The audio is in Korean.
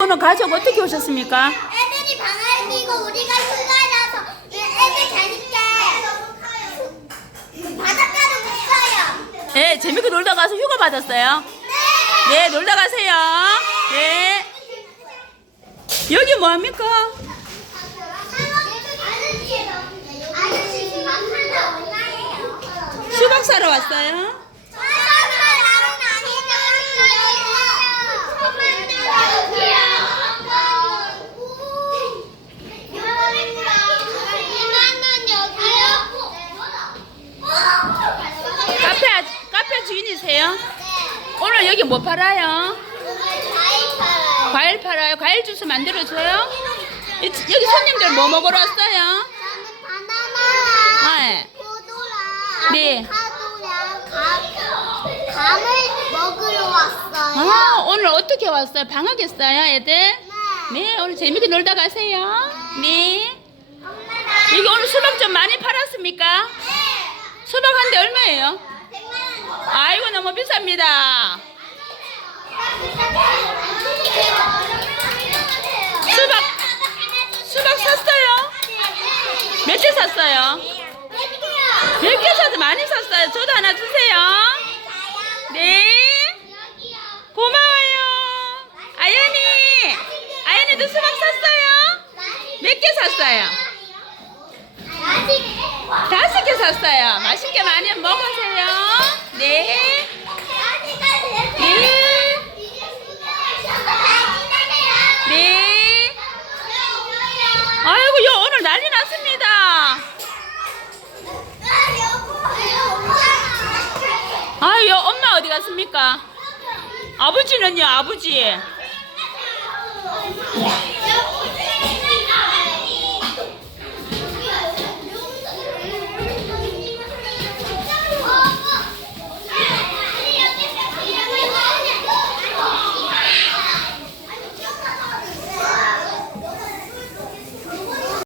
오늘 가족 어떻게 오셨습니까? 애들이 방을 끼고 우리가 휴가라서 애들 재밌게 바닷가도 갔어요. 네, 재밌게 놀다 가서 휴가 받았어요. 네. 네, 놀다 가세요. 네. 여기 뭐 합니까? 아저씨? 수박 사러 왔어요. 카페 주인이세요? 오늘 여기 뭐 팔아요? 과일 팔아요. 과일 주스 만들어줘요? 이- 여기 손님들 뭐 먹으러 왔어요? 바나나랑 네. 포도랑 네. 아보카도랑 감, 감을 먹으러 왔어요. 아, 오늘 어떻게 왔어요? 방학했어요, 애들? 네, 오늘 재밌게 놀다 가세요. 네. 여기 오늘 수박 좀 많이 팔았습니까? 수박 한 대 얼마예요? 너무 비쌉니다. 수박, 수박 샀어요? 몇 개 샀어요? 몇개 사서 많이 샀어요. 저도 하나 주세요. 네. 고마워요. 아연이. 아연이도 수박 샀어요? 몇 개 샀어요? 다섯 개 샀어요. 맛있게 많이 먹으세요. 네. 네. 어디 갔습니까? 아버지는요, 아버지.